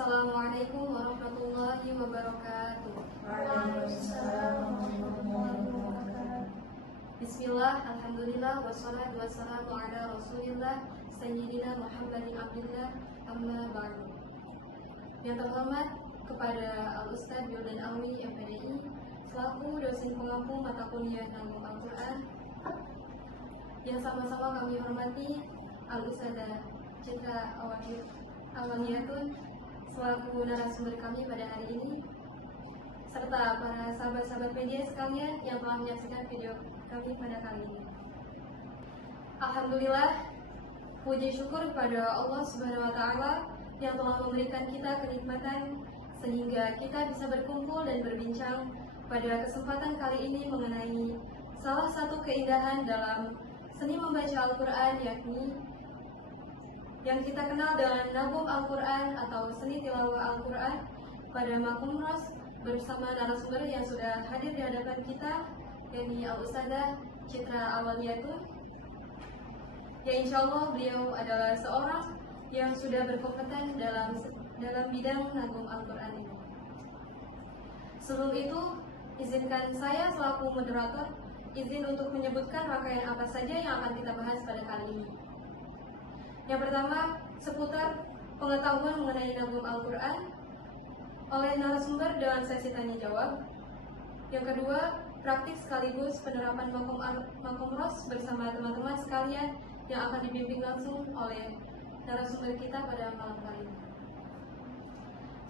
Assalamualaikum warahmatullahi wabarakatuh. Waalaikumsalam warahmatullahi wabarakatuh. Bismillah, alhamdulillah, wassalatu wassalamu ala rasulillah Sayyidina Muhammadin abdillah, amma ba'du. Yang terhormat kepada Al-Ustadz Wildan Alwi MPDI selaku dosen pengampu mata kuliah Nanggung Al-Quran, yang sama-sama kami hormati Al-Ustadzah Citra Awaliyatun selaku narasumber kami pada hari ini, serta para sahabat-sahabat media sekalian yang telah menyaksikan video kami pada kali ini. Alhamdulillah, puji syukur kepada Allah Subhanahu wa Ta'ala yang telah memberikan kita kenikmatan sehingga kita bisa berkumpul dan berbincang pada kesempatan kali ini mengenai salah satu keindahan dalam seni membaca Al-Quran, yakni yang kita kenal dengan Nagum Al-Quran atau seni tilawah Al-Quran pada Makum Ros bersama narasumber yang sudah hadir di hadapan kita, yakni Al-Ustadzah Citra Awaliyatun, yang insya Allah beliau adalah seorang yang sudah berkompeten dalam bidang Nagum Al-Quran ini. Sebelum itu, izinkan saya selaku moderator izin untuk menyebutkan rangkaian apa saja yang akan kita bahas pada kali ini. Yang pertama, seputar pengetahuan mengenai Nagum Al-Quran oleh narasumber dengan sesi tanya jawab. Yang kedua, praktik sekaligus penerapan Makom Ros bersama teman-teman sekalian yang akan dibimbing langsung oleh narasumber kita pada malam kali ini.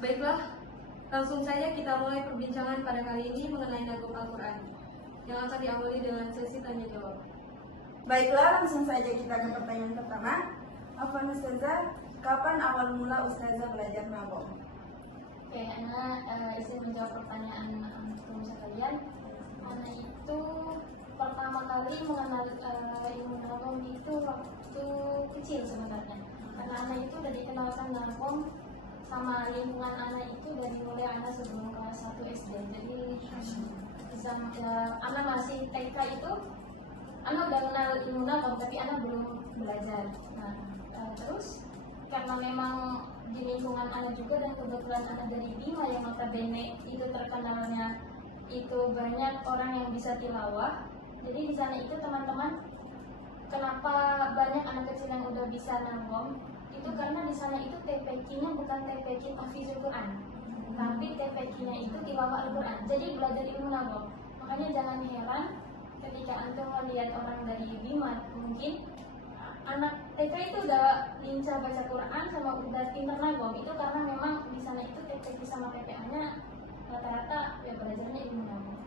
Baiklah, langsung saja kita mulai perbincangan pada kali ini mengenai Nagum Al-Quran yang akan diawali dengan sesi tanya jawab. Baiklah, langsung saja kita ke pertanyaan pertama. Afwan Ustazah, kapan awal mula Ustazah belajar nagom? Oke, Ana izin menjawab pertanyaan teman sekalian. Ana itu pertama kali mengenal ilmu nagom itu waktu kecil sebenarnya. Karena Ana itu udah dikenalkan nagom sama lingkungan Ana itu dari mulai Ana sebelum kelas 1 SD. Jadi Ana masih TK itu, Ana udah kenal ilmu nagom, tapi Ana belum belajar. Nah, terus karena memang di lingkungan Ana juga dan kebetulan Ana dari Bima yang notabene itu terkenalnya itu banyak orang yang bisa tilawah. Jadi di sana itu teman-teman, kenapa banyak anak kecil yang udah bisa nagom? Itu karena di sana itu TPQ-nya bukan TPQ Hafizul Quran, tapi TPQ-nya itu tilawah Al-Quran. Jadi belajar ilmu nagom. Makanya jangan heran ketika antum melihat orang dari Bima, mungkin anak TK itu udah lincah baca Quran sama udah pintar nagom, itu karena memang di sana itu TPQ sama TPA-nya rata-rata ya belajarnya ilmu nagom.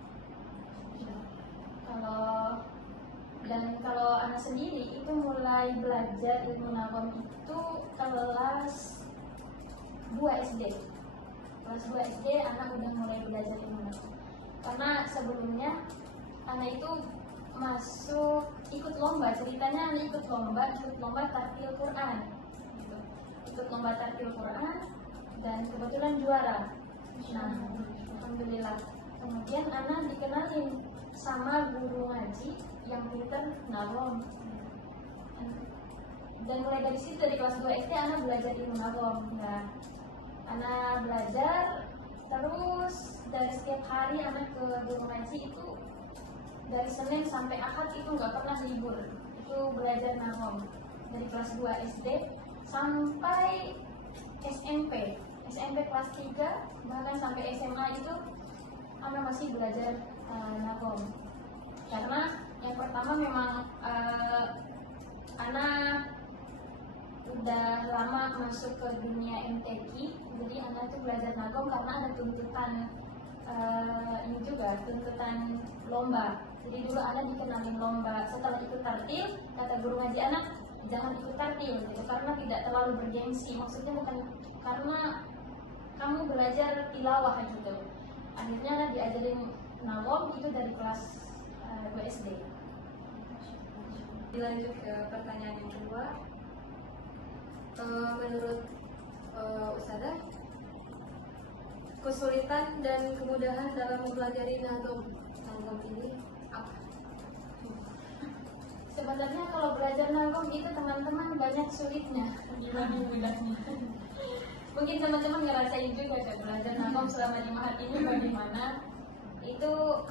Kalau anak sendiri itu mulai belajar ilmu nagom itu kelas 2 SD. Kelas 2 SD anak udah mulai belajar ilmu nagom. Karena sebelumnya anak itu masuk ikut lomba, ceritanya anak ikut lomba tartil Quran gitu. Ikut lomba tartil Quran dan kebetulan juara. Nah, alhamdulillah. Kemudian anak dikenalin sama guru ngaji yang pinter nagom. Dan mulai dari situ, dari kelas 2 SD anak belajar ilmu nagom. Nah, anak belajar terus dari setiap hari anak ke guru ngaji itu dari Senin sampai Ahad itu nggak pernah libur, itu belajar nagom dari kelas 2 SD sampai SMP kelas 3, bahkan sampai SMA itu anak masih belajar nagom. Karena yang pertama memang anak udah lama masuk ke dunia MTQ, jadi anak itu belajar nagom karena ada tuntutan ini juga, tuntutan lomba. Jadi dulu anak dikenalin lomba, setelah ikut tartil, kata guru ngaji anak jangan ikut tartil gitu, karena tidak terlalu bergengsi. Maksudnya bukan karena kamu belajar tilawah gitu. Akhirnya anak diajarin nagom itu dari kelas 2 SD. Dilanjut ke pertanyaan yang kedua. Menurut Ustazah, kesulitan dan kemudahan dalam mempelajari nagom ini apa? Sebenarnya kalau belajar nagom itu teman-teman banyak sulitnya dibanding mudahnya. Mungkin teman-teman ngerasain juga kan belajar nagom selama 5 hari ini bagaimana. Itu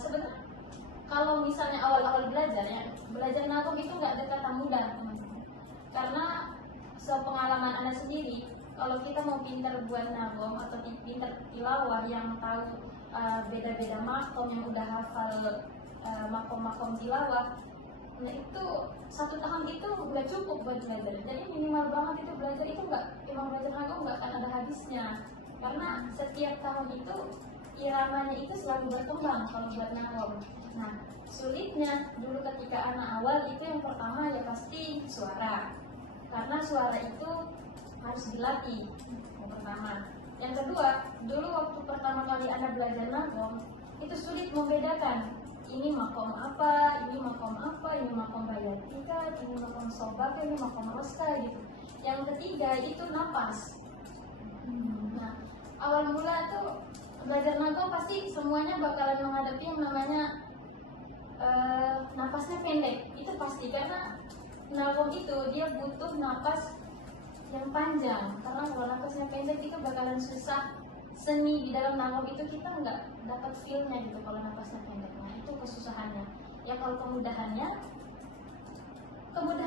sebenarnya kalau misalnya awal-awal belajar ya, belajar nagom itu nggak ada kata mudah teman-teman. Karena sepengalaman Anda sendiri, kalau kita mau pintar buat nagom atau pintar tilawah yang tahu beda-beda makom, yang udah hafal makom-makom tilawah, nah itu 1 tahun itu udah cukup buat belajar. Jadi minimal banget itu belajar itu nggak, emang belajar nagom nggak akan ada habisnya. Karena setiap tahun itu iramanya itu selalu berkembang kalau buat nagom. Nah sulitnya dulu ketika anak awal itu yang pertama ya pasti suara. Karena suara itu harus dilatih yang pertama. Yang kedua, dulu waktu pertama kali Anda belajar nagom itu sulit membedakan ini makom apa, ini makom apa, ini makom bayatika, ini makom sobaka, ini makom roska gitu. Yang ketiga itu napas. Nah, awal mula tuh belajar nagom pasti semuanya bakalan menghadapi yang namanya napasnya pendek. Itu pasti karena nagom itu dia butuh napas yang panjang, karena kalau napasnya pendek itu bakalan susah. Seni di dalam nagom itu kita nggak dapat feel-nya gitu kalau napasnya pendek. Nah itu kesusahannya. Ya kalau kemudahan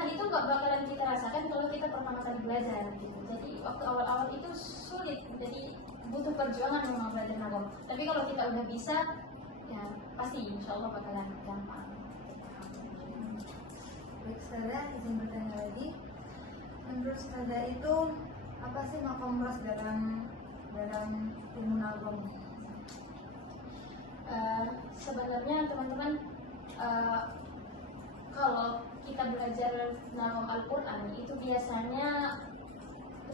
itu nggak bakalan kita rasakan kalau kita pertama kali belajar gitu. Jadi waktu awal-awal itu sulit, jadi butuh perjuangan memang belajar nagom. Tapi kalau kita udah bisa, ya pasti insya Allah bakalan gampang. Baik, Ustazah, izin bertanya lagi. Menurut Ustazah itu apa sih makom ros dalam ilmu nagom? Sebenarnya teman-teman, kalau kita belajar nagom Al-Quran itu biasanya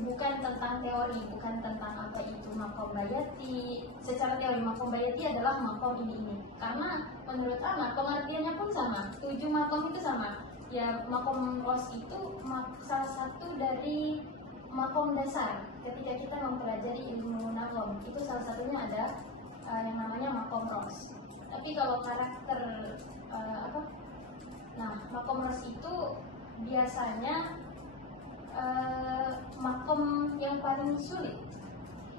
bukan tentang teori, bukan tentang apa itu makom bayati. Secara teori makom bayati adalah makom ini. Karena menurut anak pengertiannya pun sama, 7 makom itu sama. Ya makom ros itu salah satu dari makom dasar ketika kita mempelajari ilmu nagom. Itu salah satunya ada yang namanya makom ros. Tapi kalau karakter makom ros itu biasanya makom yang paling sulit.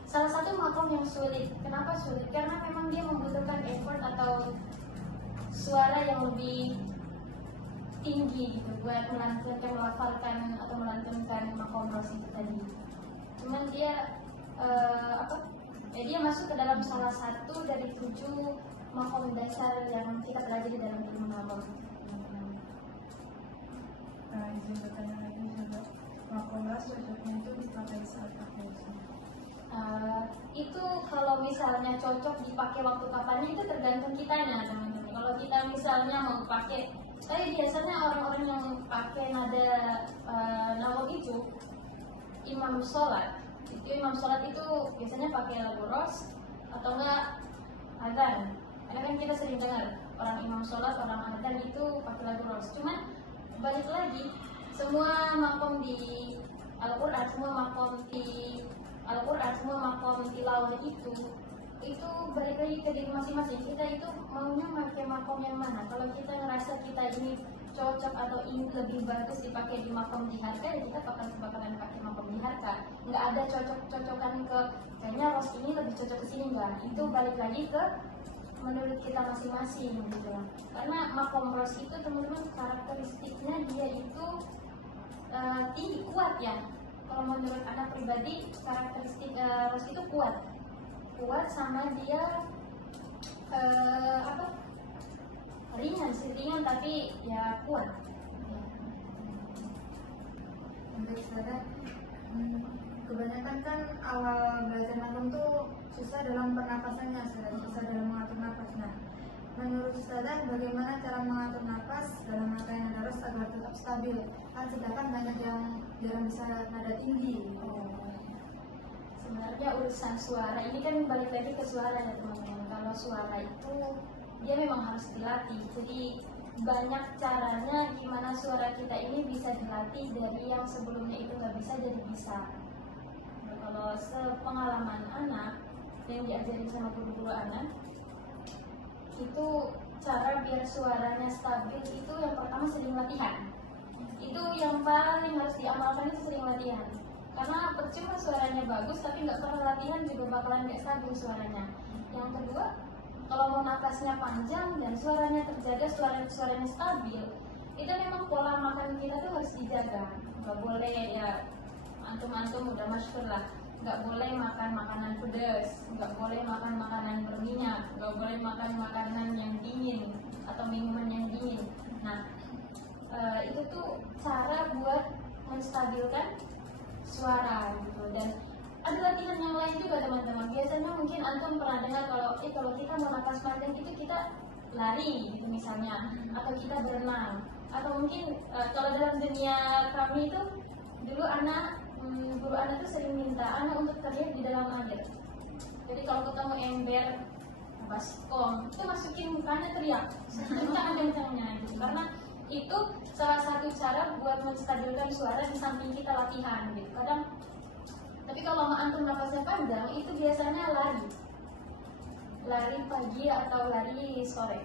Salah satu makom yang sulit. Kenapa sulit? Karena memang dia membutuhkan effort atau suara yang lebih tinggi gitu buat melafalkan atau melantunkan makom ros itu tadi. Cuman dia dia masuk ke dalam salah satu dari 7 makom dasar yang kita pelajari dalam ilmu nagom. Izin bertanya lagi juga, makom ros cocoknya itu dipakai saat apa sih? Itu kalau misalnya cocok dipakai waktu kapannya itu tergantung kitanya teman-teman. Kalau kita misalnya mau pakai, tapi biasanya orang-orang yang pakai nada nagom itu imam sholat itu biasanya pakai lagu ros atau enggak adzan. Karena kan kita sering dengar orang imam sholat, orang adzan itu pakai lagu ros. Cuman balik lagi, semua makom di Al-Quran, semua makom tilawah itu balik lagi ke diri masing-masing. Kita itu maunya pakai makom yang mana. Kalau kita ngerasa kita ini cocok atau ini lebih bagus dipakai di makom diharka, ya kita bakalan pakai makom diharka. Nggak ada cocok-cocokan ke kayaknya ros ini lebih cocok ke sini, enggak. Itu balik lagi ke menurut kita masing-masing gitu. Karena makom ros itu teman-teman karakteristiknya dia itu tinggi, kuat ya. Kalau menurut anak pribadi karakteristik ros itu kuat sama dia ringan tapi ya kuat. Baik, Ustazah, kebanyakan kan awal belajar nagom tuh susah dalam pernapasannya, susah dalam mengatur napas. Nah, menurut Ustazah bagaimana cara mengatur napas dalam nada yang nada ros agar tetap stabil? Kan sedangkan banyak yang jarang bisa nada tinggi. Sebenarnya urusan suara ini kan balik lagi ke suara ya teman-teman. Kalau suara itu dia memang harus dilatih. Jadi banyak caranya gimana suara kita ini bisa dilatih dari yang sebelumnya itu nggak bisa jadi bisa. Nah, kalau sepengalaman anak yang diajarin sama guru-guru anak, itu cara biar suaranya stabil itu yang pertama sering latihan. Itu yang paling harus diamalkan, itu sering latihan. Karena percuma suaranya bagus tapi nggak pernah latihan juga bakalan nggak stabil suaranya. Yang kedua, kalau mau napasnya panjang dan suaranya terjaga, suaranya stabil, itu memang pola makan kita tuh harus dijaga. Nggak boleh ya, antum udah masyhur lah, nggak boleh makan makanan pedas, nggak boleh makan makanan berminyak, nggak boleh makan makanan yang dingin atau minuman yang dingin. Nah, itu tuh cara buat menstabilkan suara gitu. Dan ada latihan yang lain juga teman-teman. Biasanya mungkin antum pernah dengar kalau kita mau napas panjang itu kita lari gitu misalnya, atau kita berenang, atau mungkin kalau dalam dunia kami itu dulu guru anak tuh sering minta anak untuk terlihat di dalam air. Jadi kalau ketemu ember baskom itu masukin mukanya teriak kencang-kencangnya gitu, karena itu salah satu cara buat menstabilkan suara di samping kita latihan gitu. Tapi kalau mau antum napasnya panjang itu biasanya lari pagi atau lari sore.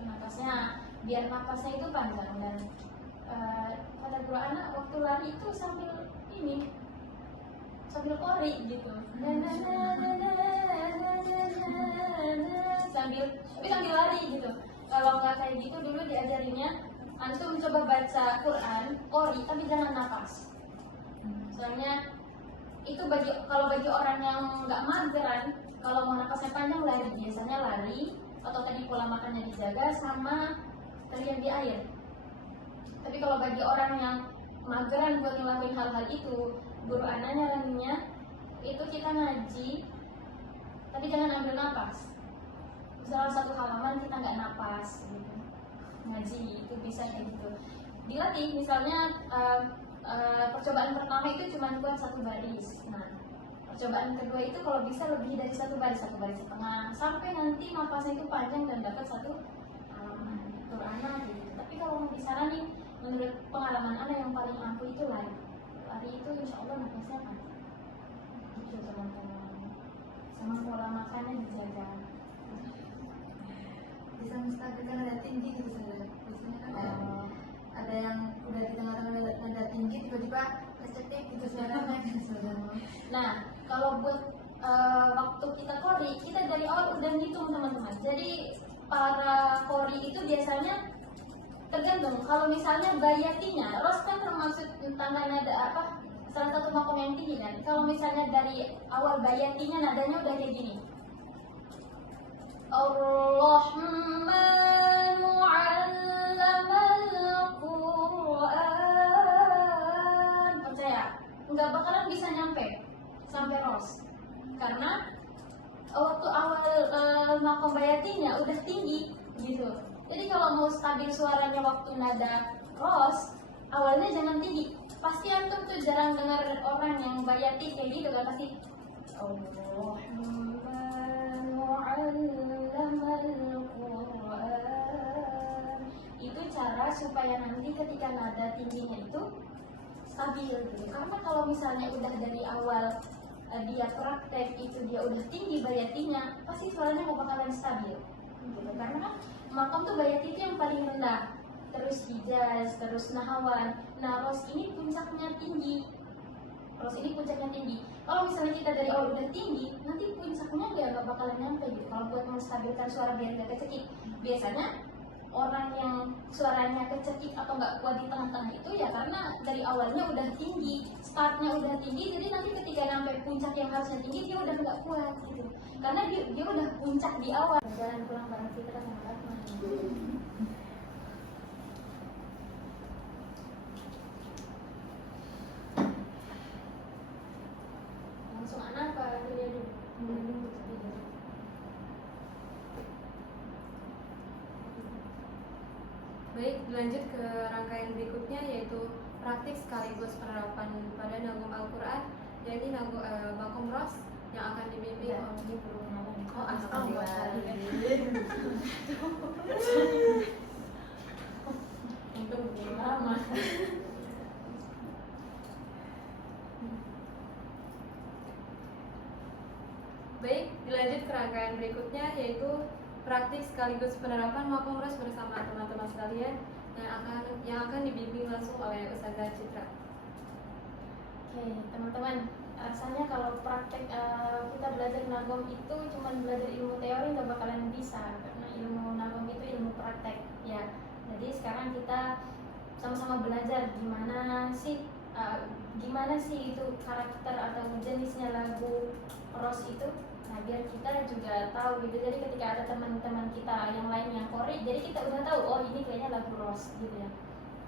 Napasnya biar napasnya itu panjang. Dan pada guru anak waktu lari itu sambil kori gitu, sambil lari gitu. Kalau nggak kayak gitu dulu diajarinnya antum coba baca Quran kori tapi jangan napas. Soalnya itu kalau bagi orang yang nggak mageran, kalau mau napasnya panjang lari, biasanya lari atau tadi pola makannya dijaga sama terdiam di air. Tapi kalau bagi orang yang mageran buat ngelakuin hal-hal itu, guru anak nyaraninnya itu kita ngaji tapi jangan ambil napas. Misalnya satu halaman kita nggak napas gitu. Ngaji itu bisa kayak gitu. Dilatih misalnya percobaan pertama itu cuma buat satu baris. Nah, percobaan kedua itu kalau bisa lebih dari satu baris setengah, sampai nanti napasnya itu panjang dan dapat satu halaman. Guru anak gitu. Tapi kalau mau disaranin, menurut pengalaman anak yang paling ampuh itu lari itu insya Allah napasnya panjang gitu teman-teman. Sama pola makannya dijaga, Bisa menstabilkan nada tinggi gitu saudara. Biasanya kan ada yang udah di tengah-tengah nada tinggi tiba-tiba kecetik gitu suaranya kan saudara. Nah, kalau buat waktu kita kori, kita dari awal udah ngitung teman-teman. Jadi para kori itu biasanya tergantung. Kalau misalnya bayatinya, ros kan termasuk tanda nada apa? Salah satu makom yang tinggi kan. Kalau misalnya dari awal bayatinya nadanya udah kayak gini. Ar-Rahmanu 'allamal Qur'an. Percaya, nggak bakalan bisa nyampe sampai ros. Karena waktu awal makom bayatinya udah tinggi gitu. Jadi kalau mau stabil suaranya waktu nada ros, awalnya jangan tinggi. Pasti antum tuh jarang dengar orang yang bayati kayak gitu kan, pasti Ar-Rahmanu 'allamal Qur'an. Itu cara supaya nanti ketika nada tingginya itu stabil gitu. Karena kalau misalnya udah dari awal dia praktek itu dia udah tinggi bayatinya, pasti suaranya nggak bakalan stabil gitu. Karena kan makom tuh bayati itu yang paling rendah, terus hijaz, terus nahawan. Nah, ros ini puncaknya tinggi. Kalau misalnya kita dari awal udah tinggi, nanti puncaknya dia nggak bakalan nyampe gitu. Kalau buat menstabilkan suara biar nggak kecekik, biasanya orang yang suaranya kecekik atau nggak kuat di tengah-tengah itu ya karena dari awalnya udah tinggi, startnya udah tinggi, jadi nanti ketika sampai puncak yang harusnya tinggi dia udah nggak kuat gitu. Karena dia udah puncak di awal. Jalan pulang bareng Fitra sama Rahman. Langsung anak apa dia dulu? Baik, lanjut ke rangkaian berikutnya yaitu praktik sekaligus penerapan pada nagum Al-Quran, yaitu nagum makom ros yang akan dibimbing oleh Baik, dilanjut ke rangkaian berikutnya yaitu praktik sekaligus penerapan makom ros bersama teman-teman sekalian yang akan dibimbing langsung oleh Ustazah Citra. Oke, teman-teman, rasanya kalau praktek kita belajar nagom itu cuma belajar ilmu teori nggak bakalan bisa, karena ilmu nagom itu ilmu praktek ya. Jadi sekarang kita sama-sama belajar gimana sih itu karakter atau jenisnya lagu Rose itu. Nah, biar kita juga tahu gitu. Jadi ketika ada teman-teman kita yang lain yang korek, jadi kita udah tahu, oh ini kayaknya lagu Rose gitu ya.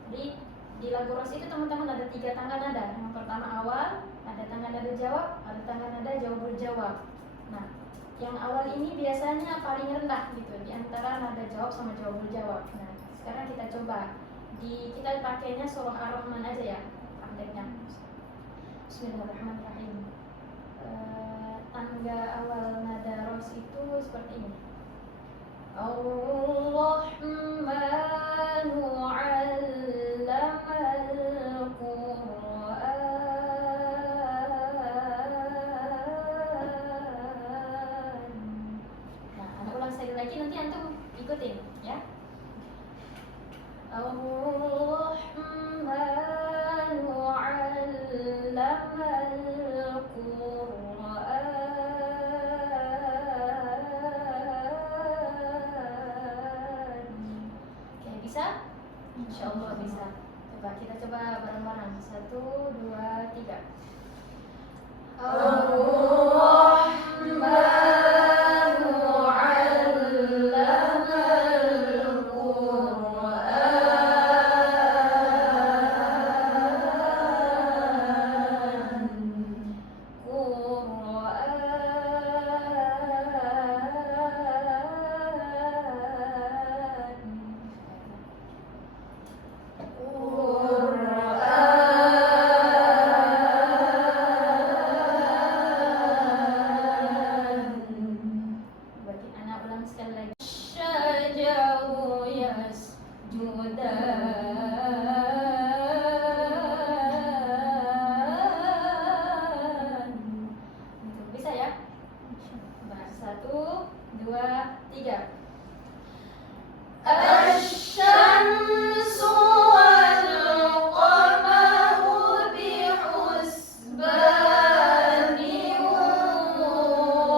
Jadi di lagu Rose itu teman-teman ada 3 tangga nada. Yang pertama awal, ada tangga nada jawab, ada tangga nada jawab berjawab. Nah, yang awal ini biasanya paling rendah gitu di antara nada jawab sama jawab berjawab. Nah, sekarang kita coba kita pakainya surah Ar-Rahman aja ya prakteknya. Bismillahirrahmanirrahim. Tangga awal nada Rose itu seperti ini. Ar-Rahmanu 'allamal Qur'an. Nah, anak ulang sekali lagi, nanti antum ikutin ya. Ar-Rahmanu 'allamal Qur'an. Oke, bisa? Insyaallah bisa. Kita coba bareng-bareng. 1, 2, 3. Ar-Rahmanu 'allamal Berarti anak ulang sekali lagi. Syajaru yasjudan. Bisa ya? Nah, 1, 2, 3. Asy-syamsu wal qamaru bihusbanin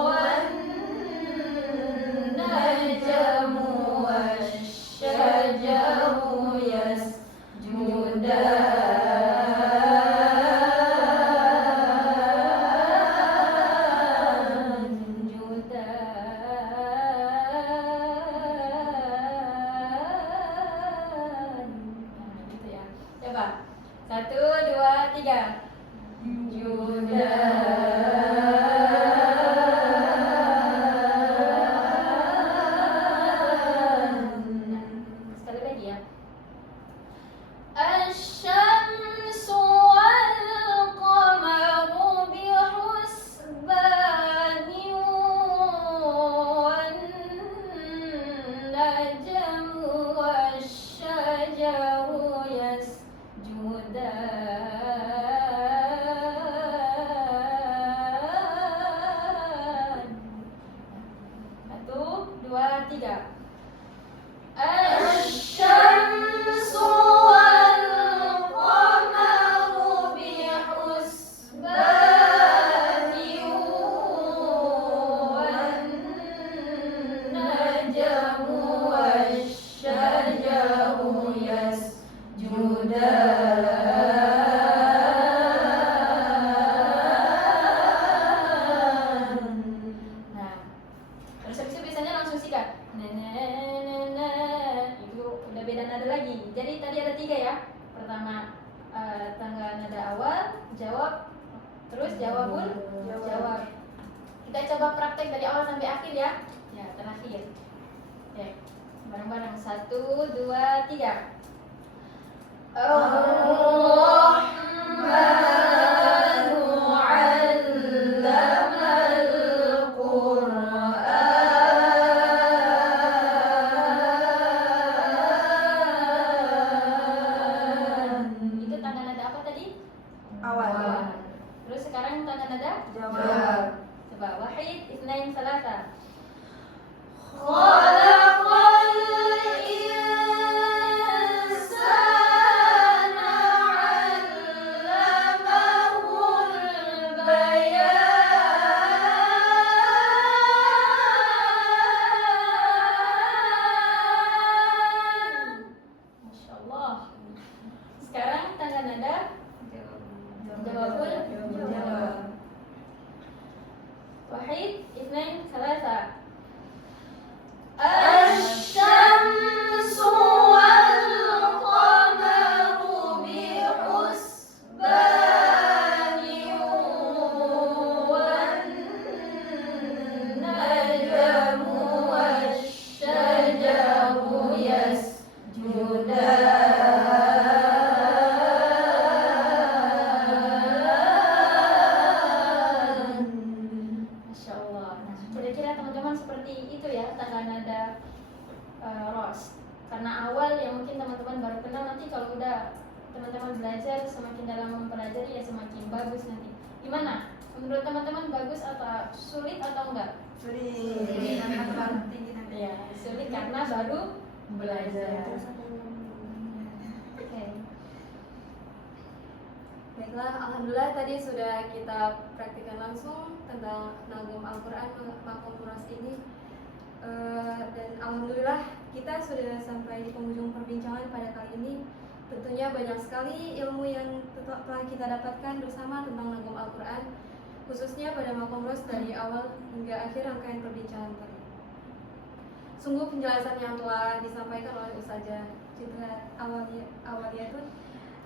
wan najmu wasyajaru yasjudan. Nah, gitu ya. Coba. 1, 2, 3. Sekali lagi ya. Asy-syamsu wal qamaru bihusbanin wan najmu wasyajaru yasjudan. 1, 2, 3. Asy-syamsu wal qamaru bihusbanin wan najmu wasyajaru yasjudan. Nah, terus habis itu biasanya langsung sikat. Itu udah beda nada lagi. Jadi tadi ada 3 ya. Pertama tangga nada awal, jawab, terus jawab. Kita coba praktek dari awal sampai akhir ya. Ya, terakhir. Oke. Bareng-bareng. 1, 2, 3. Ar-Rahmanu 'allamal Qur'an. Itu tangga nada apa tadi? Awal. Terus sekarang tangga nada? Jawab. Coba. Wahid, itsnain, salasa. Khalaqal insana 'allamahu bagus nanti. Gimana? Menurut teman-teman bagus atau sulit atau enggak? Sulit. Ya, sulit karena baru belajar. Oke. Baiklah, alhamdulillah tadi sudah kita praktikkan langsung tentang nagum Al-Quran Makom Muras ini. Dan alhamdulillah kita sudah sampai di penghujung perbincangan pada kali ini. Tentunya banyak sekali ilmu yang telah kita dapatkan bersama tentang nagum Al-Quran, khususnya pada Makom Muras dari awal hingga akhir rangkaian perbincangan tadi. Sungguh penjelasan yang telah disampaikan oleh Ustazah Citra Awaliyatun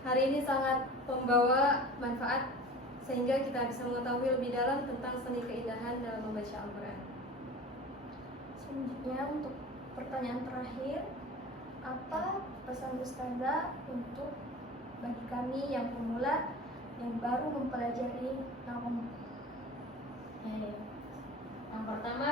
hari ini sangat membawa manfaat sehingga kita bisa mengetahui lebih dalam tentang seni keindahan dalam membaca Al-Quran. Selanjutnya untuk pertanyaan terakhir, apa pesan Ustazah untuk bagi kami yang pemula yang baru mempelajari nagum? Yang pertama,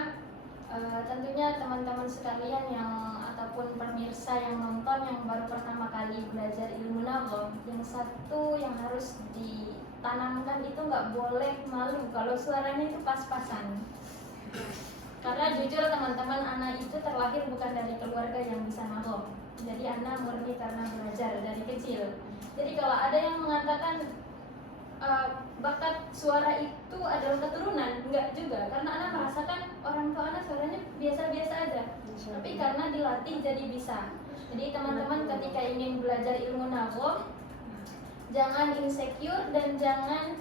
tentunya teman-teman sekalian yang ataupun pemirsa yang nonton yang baru pertama kali belajar ilmu nagum, yang satu yang harus ditanamkan itu nggak boleh malu kalau suaranya itu pas-pasan. Karena jujur teman-teman, anak itu terlahir bukan dari keluarga yang bisa nagum. Jadi anak murni karena belajar dari kecil. Jadi kalau ada yang mengatakan bakat suara itu adalah keturunan, enggak juga, karena anak merasakan orang tua anak suaranya biasa-biasa aja, tapi karena dilatih jadi bisa. Jadi teman-teman ketika ingin belajar ilmu nagum, jangan insecure dan jangan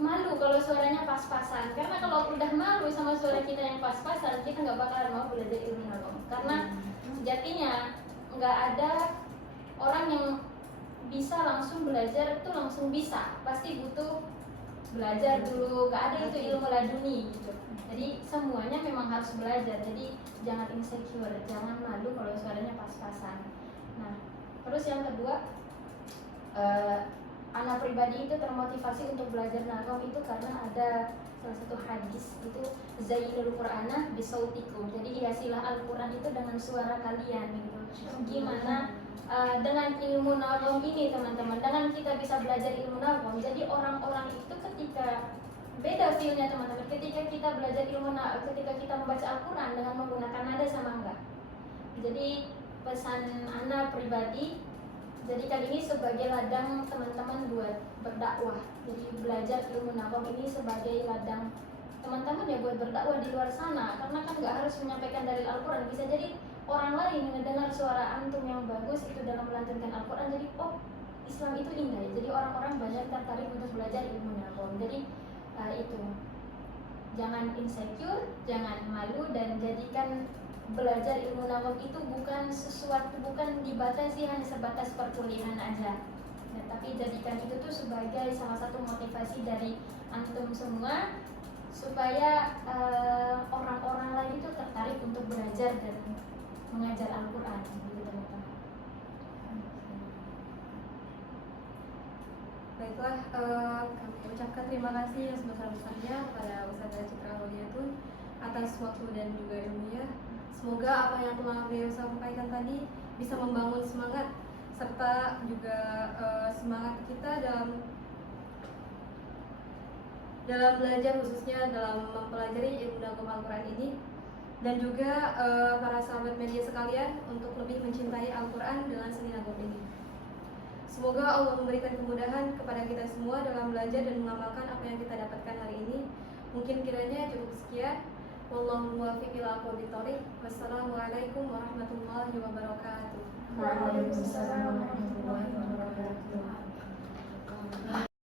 malu kalau suaranya pas-pasan, karena kalau udah malu sama suara kita yang pas-pasan, kita nggak bakalan mau belajar ilmu nagum, karena sejatinya nggak ada orang yang bisa langsung belajar itu langsung bisa, pasti butuh belajar dulu, gak ada itu ilmu laduni gitu. Jadi semuanya memang harus belajar, jadi jangan insecure, jangan malu kalau suaranya pas-pasan. Nah, terus yang kedua, anak pribadi itu termotivasi untuk belajar nagum itu karena ada salah satu hadis itu Zainul Qur'ana bisautikum. Jadi hiasilah Al-Quran itu dengan suara kalian gitu. Gimana dengan ilmu nagum ini teman-teman, dengan kita bisa belajar ilmu nagum, jadi orang-orang itu ketika beda feelnya teman-teman, ketika kita belajar ilmu nagum, ketika kita membaca Al-Quran dengan menggunakan nada sama enggak. Jadi pesan anak pribadi, jadikan ini sebagai ladang teman-teman buat berdakwah. Jadi belajar ilmu nagum ini sebagai ladang teman-teman ya buat berdakwah di luar sana, karena kan nggak harus menyampaikan dari Al-Quran, bisa jadi orang lain mendengar suara antum yang bagus itu dalam melantunkan Al-Quran, jadi oh Islam itu indah ya. Jadi orang-orang banyak tertarik untuk belajar ilmu nagum. Jadi itu jangan insecure, jangan malu, dan jadikan belajar ilmu nagum itu bukan sesuatu, bukan dibatasi hanya sebatas perkuliahan aja. Nah, tapi jadikan itu tuh sebagai salah satu motivasi dari antum semua supaya orang-orang lain itu tertarik untuk belajar dan mengajar Al-Quran gitu teman-teman. Baiklah, kami ucapkan terima kasih yang sebesar-besarnya kepada Ustazah Citra Awaliyatun atas waktu dan juga ilmunya. Semoga apa yang telah beliau sampaikan tadi bisa membangun semangat serta juga semangat kita dalam belajar, khususnya dalam mempelajari ilmu nagum Al-Quran ini, dan juga para sahabat media sekalian untuk lebih mencintai Al-Quran dengan seni nagum ini. Semoga Allah memberikan kemudahan kepada kita semua dalam belajar dan mengamalkan apa yang kita dapatkan hari ini. Mungkin kiranya cukup sekian. Wallahu muwaffiq ila aqwamit thoriq. Wassalamualaikum warahmatullahi wabarakatuh. Waalaikumsalam